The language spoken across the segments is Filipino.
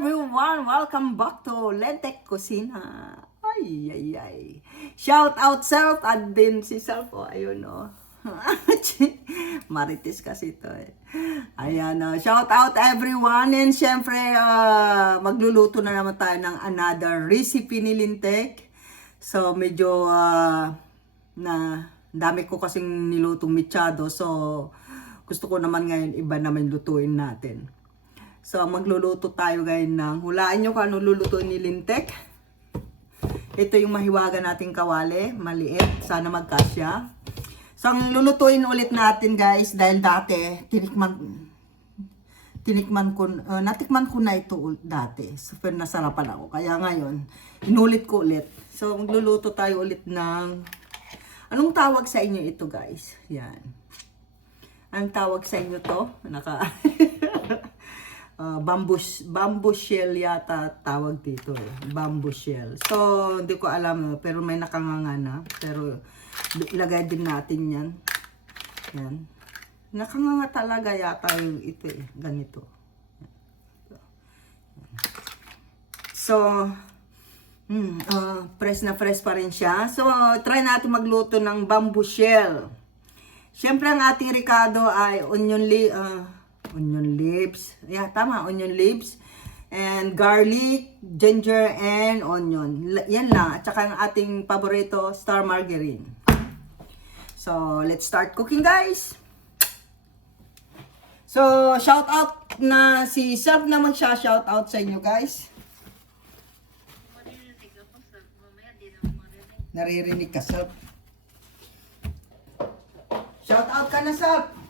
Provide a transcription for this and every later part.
everyone! Welcome back to Lentek Kusina. Ay, ay, ay. Shout out self at din si self. Oh, ayun oh. Marites kasi ito eh. Ayan oh. Shout out everyone. And syempre, magluluto na naman tayo ng another recipe ni Lentek. So, medyo na dami ko kasing nilutong mechado. So, gusto ko naman ngayon iba naman lutuin natin. So, magluluto tayo ngayon ng, hulaan nyo kung ano lulutuin ni Lentek. Ito yung mahiwaga nating kawali, maliit, sana magkasya. So, ang lulutuin ulit natin guys, dahil dati, natikman ko na ito dati. Super nasarapan ako, kaya ngayon, inulit ko ulit. So, magluluto tayo ulit ng, anong tawag sa inyo ito guys? Yan. Anong tawag sa inyo to? Bamboo shell yata tawag dito eh. Bamboo shell. So, hindi ko alam pero may nakanganga na. Pero, ilagay din natin yan. Yan. Nakanganga talaga yata yung ito eh. Ganito. So, fresh na fresh pa rin siya. So, try natin magluto ng bamboo shell. Siyempre, ang ating ricado ay onion leaves. Yeah, tama, onion leaves. And garlic, ginger, and onion. Yan lang. At saka ang ating paborito, star margarine. So, let's start cooking, guys. So, shout out na si Sab na magsha-shout out sa inyo, guys. Naririnig ka, Sab. Shout out ka na, Sab.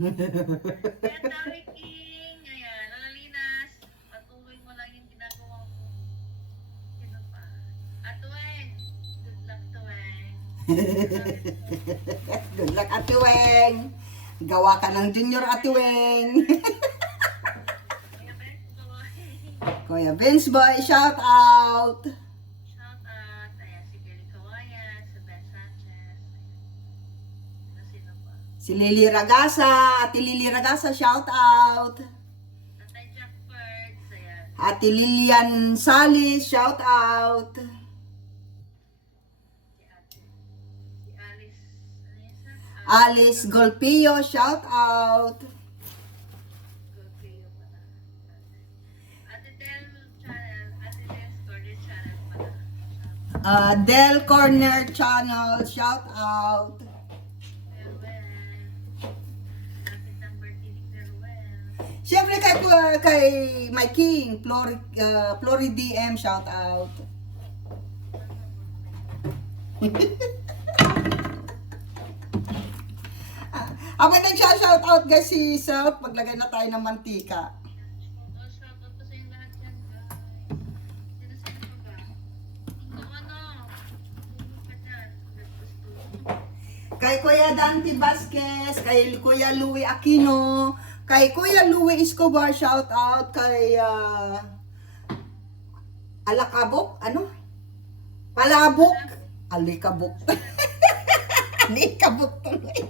Kaya dami king, ayan, Lalinas, patuloy mo lang yung ginagawa ko. Sino pa? Atueng, good luck Tueng. Good luck, Atueng. Gawa ka ng junior, Atueng. Kuya Benz Boy. Kuya Benz Boy, shout out. Shout out, ayan, si Kelly Kawayan, si Ben Sanchez. Sino pa? Si Lily Ragasa, Ate Lily Ragasa, shout out. Tatay Jack Birds, ayan. Ate Lilian Salis, shout out. Si Alice, ano yun sa? Alice Golpio, shout out. Golpeo pala. Ate Del Channel, Ate Del Corner Channel pala. Del Corner Channel, shout out. Siyempre kay my king, Flory DM, shout out. Habang nagsha-shout out guys si Self, maglagay na tayo ng mantika. Kay Kuya Dante Vasquez, kay Kuya Louie Aquino, kay Kuya Louie Escobar, shout out. Kay Alakabok, ano? Palabok. Alikabok. Alikabok tuloy.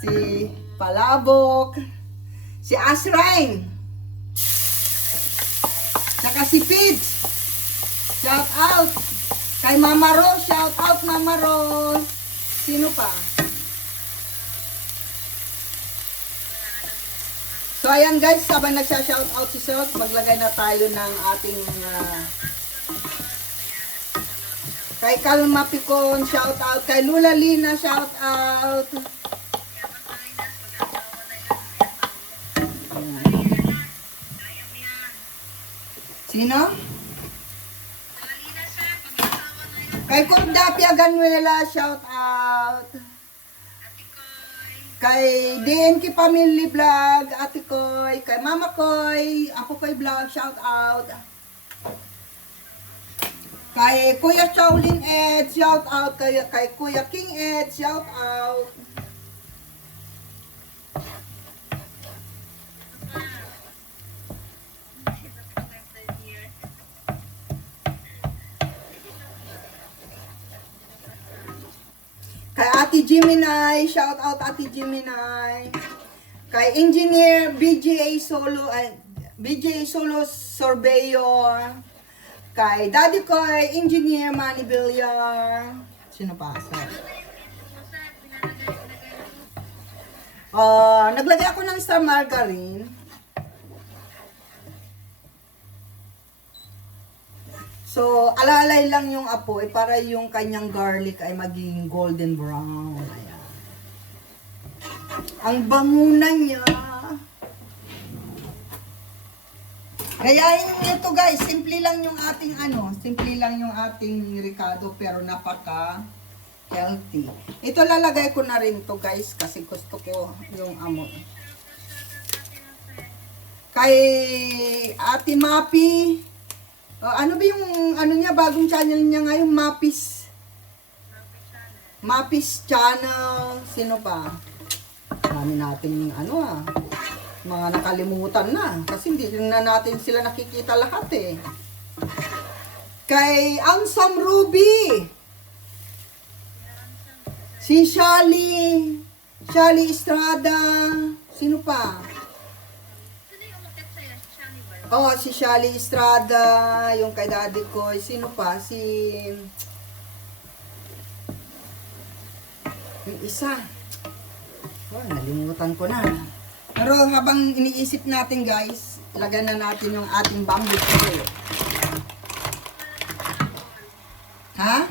Si Palabok. Si Asrain. Saka si Pidge. Shout out. Kay Mama Rose, shout out Mama Rose. Sino pa? So ayan guys, sabang nagsha-shout out si Self, maglagay na tayo ng ating kay Kalma Picon, shout out. Kay Lula Lina, shout out. Sino? Kay Cordapia Ganuela, shout out. Kay DNK Family Vlog, Ate Koy, kay Mama Koy, ako Koy Vlog, shout out. Kay Kuya Chowlin Ed, shout out. Kay Kuya King Ed, shout out. Gemini, shout out Ate Gemini. Kay Engineer BJ Solo Surveyor. Kay Daddy ko ay Engineer Manny Villar. Sino pa? Naglagay ako ng star margarine. So, alalay lang yung apoy para yung kanyang garlic ay maging golden brown. Ayan. Ang bangunan niya. Gayahin niyo to guys. Simple lang yung ating simple lang yung ating ricado pero napaka healthy. Ito lalagay ko na rin to guys kasi gusto ko yung amoy. Kay Ate Mapi, ano ba yung niya, bagong channel niya ngayon, Mapis channel. Sino pa? Dami nating mga nakalimutan na kasi hindi na natin sila nakikita lahat eh. Kay Ansam Ruby, si Shali Estrada, sino pa? Oh, si Shali Estrada, yung kay daddy ko, sino pa? Yung isa. Oh, nalimutan ko na. Pero habang iniisip natin guys, ilagay na natin yung ating bamboo tray. Ha?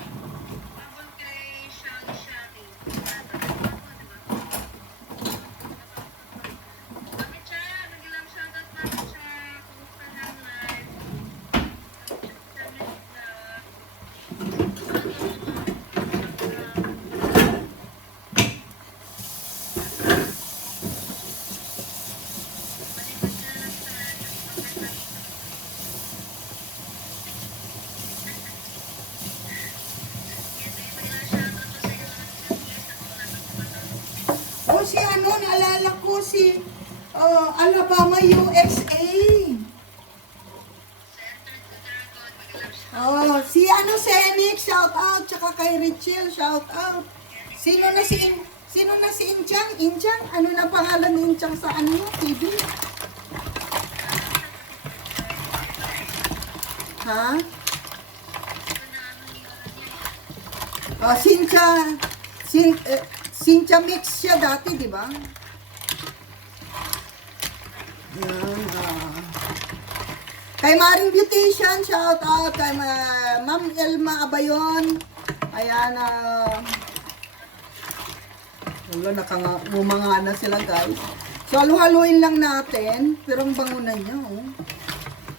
O si naalala ko si Alabama, USA. Oh, si Senix, shout out, tsaka kay Richel, shout out. Sino na si Inchang? Inchang? Ano na pangalan ni Inchang sa TV? Ha? Oh, Cynthia Mix siya dati, di ba? Kay Maring Beautician, shout out. Kay Ma'am Elma Abayon. Ayan, nakangumanga na sila guys. So, halu-haluin lang natin. Pero ang bango na niya, oh.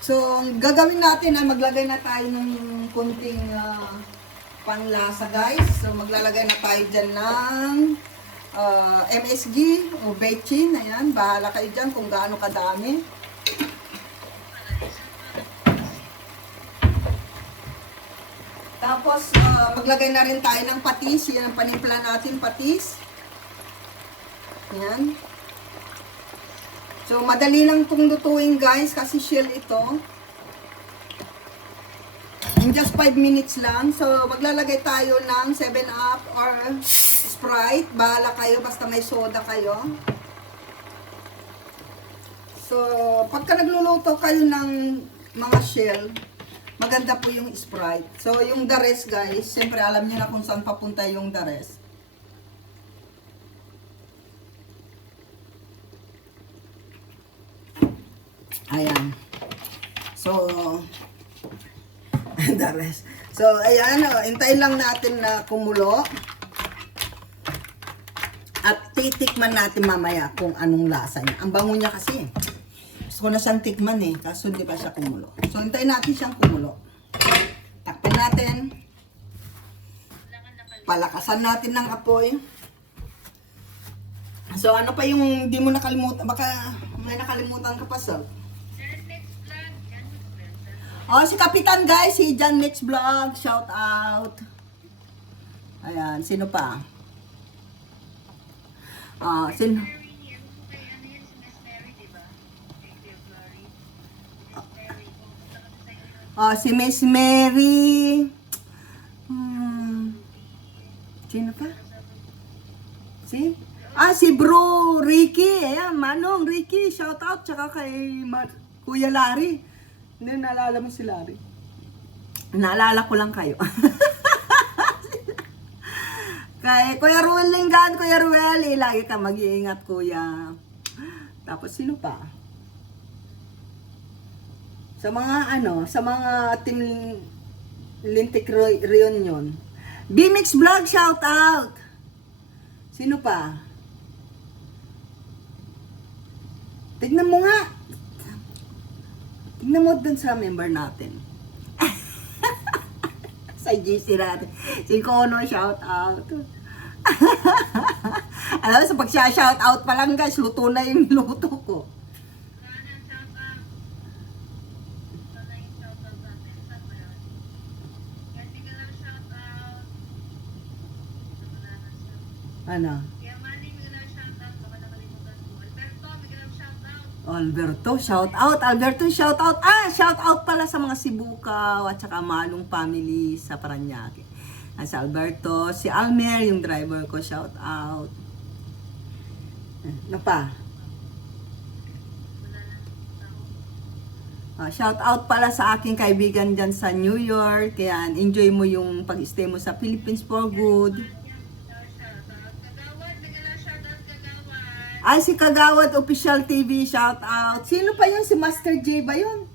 So, ang gagawin natin ay maglagay na tayo ng kunting panglasa guys. So, maglalagay na tayo dyan ng MSG o bechin. Ayan, bahala kayo dyan kung gaano kadami. Tapos, maglagay na rin tayo ng patis. Yan ang panimpla natin, patis. Ayan. So, madali lang itong lutuin guys kasi shell ito. In just 5 minutes lang. So, maglalagay tayo ng 7-Up or Sprite. Bahala kayo, basta may soda kayo. So, pagka nagluluto kayo ng mga shell, maganda po yung Sprite. So, yung the rest guys, siyempre alam niyo na kung saan papunta yung the rest. Ayan. So, the rest. So, ayan, hintayin lang natin na kumulo. At titikman natin mamaya kung anong lasa niya. Ang bango niya kasi. Gusto ko na siyang tikman kaso hindi pa siya kumulo. So, hintayin natin siyang kumulo. Takpan natin. Palakasan natin ng apoy. So, ano pa yung hindi mo nakalimutan? Baka may nakalimutan ka pa, sir. Oh, si Kapitan guys, si John Mix Vlog, shout out. Ayan, sino pa? Si Miss Mary. Sino pa? Si Bro Ricky. Ayan, Manong Ricky. Shout out. Tsaka kay Kuya Larry. Hindi, naalala mo si Larry. Naalala ko lang kayo. Kay Kuya Ruel Linggan. Kuya Ruel, lagi ka mag-iingat, Kuya. Tapos, sino pa? Sa mga team Lintik Reunion. B-Mix Vlog, shout out. Sino pa? Tignan mo nga. Tignan mo dun sa member natin. Sa GC natin. Si Kono, shout out. Alam mo, sa pag-shout out pa lang guys, luto na yung luto ko. Ano? Alberto, shout out. Alberto, shout out. Shout out pala sa mga Sibukaw at saka Malong family sa Paranaque. Si Alberto, si Almer, yung driver ko, shout out. Ano pa? Shout out pala sa aking kaibigan dyan sa New York. Kaya enjoy mo yung pag-stay mo sa Philippines for good. Si Kagawad Official TV, shout out. Sino pa yun? Si Master J ba yun?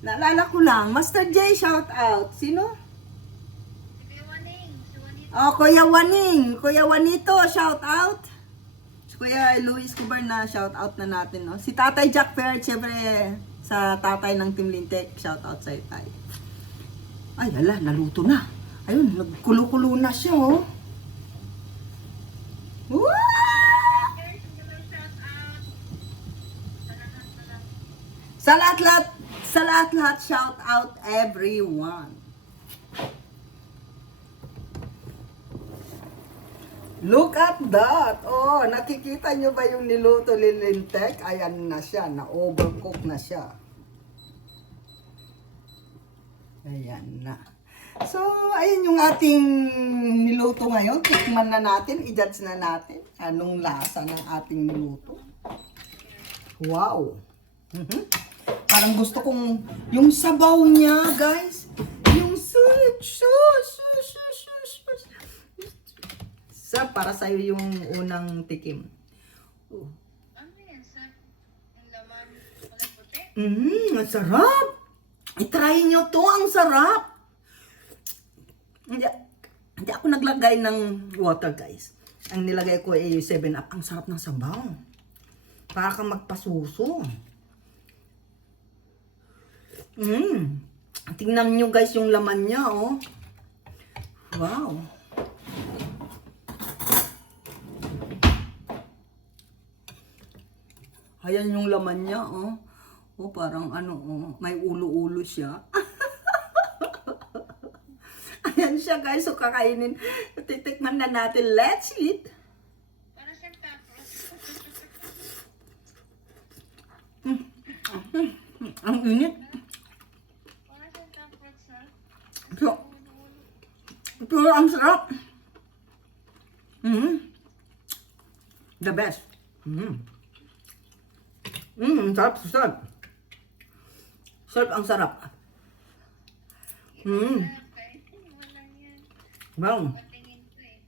Naalala ko lang. Master J, shout out. Sino? Kuya Waning. Kuya Wanito, shout out. Si Kuya Luis Cuberna, shout out na natin. No? Si Tatay Jack Fair, siyempre sa tatay ng Team Lintek, shout out sa itay. Ay, ala, naluto na. Ayun, nagkulo-kulo na siya, oh. Woo! Sa lahat, shout out everyone. Look at that. Oh, nakikita nyo ba yung niluto ni Lintek? Ayan na siya, na-overcook na siya. Ayan na. So, ayun yung ating niluto ngayon. Tikman na natin, i-judge na natin anong lasa ng ating niluto. Wow. Parang gusto kong yung sabaw niya, guys. Yung para sa'yo yung unang tikim. Ano yan, sir? Yung laman, kulay puti? Ang sarap. I-try nyo to, ang sarap. Hindi ako naglagay ng water, guys. Ang nilagay ko ay 7-Up. Ang sarap ng sabaw. Para kang magpasuso. Tingnan nyo guys yung laman niya, oh. Wow. Ayan yung laman niya, oh. Oh, parang may ulo-ulo siya. Ayan siya guys, so kakainin. Titikman na natin. Let's eat. Para siyang tapos. Ang init. Para siyang tapos, sir. Pero ang sarap. The best. Sarap. Sarap, ang sarap. Wala yan. Wow. Patingin ko eh.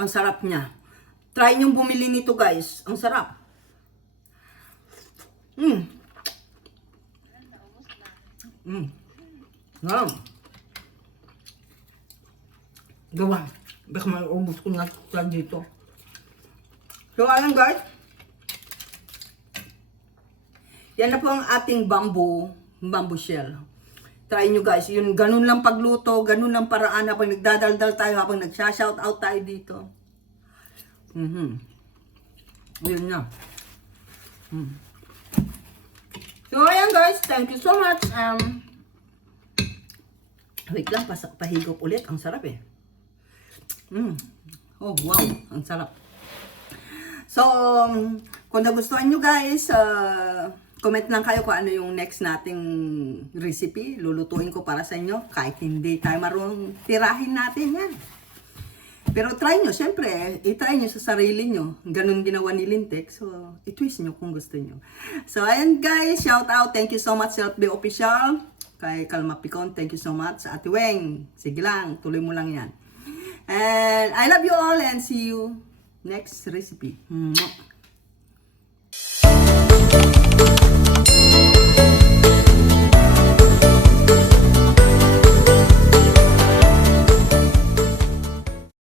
Ang sarap niya. Try niyong bumili nito guys. Ang sarap. Wow. Gawa. Baka maubos ko na sa dito. So, ayan guys. Yan na po ang ating bamboo shell. Try nyo guys. Yun, ganun lang pagluto, ganun lang paraan habang nagdadaldal tayo, habang nagsha-shout out tayo dito. Yun na. So, ayan guys. Thank you so much. Wait lang, pahigop ulit. Ang sarap eh. Oh, wow. Ang sarap. So, kung nagustuhan nyo guys, Comment lang kayo kung ano yung next nating recipe. Lulutuin ko para sa inyo. Kahit hindi tayo marunong, tirahin natin yan. Pero try nyo, syempre, i-try nyo sa sarili nyo. Ganun ginawa ni Lintek. So, i-twist nyo kung gusto nyo. So, ayan guys, shout out. Thank you so much, Self-Be Official. Kay Kalma Picon, thank you so much. Sa Ate Weng, sige lang, tuloy mo lang yan. And I love you all and see you next recipe. Mwah.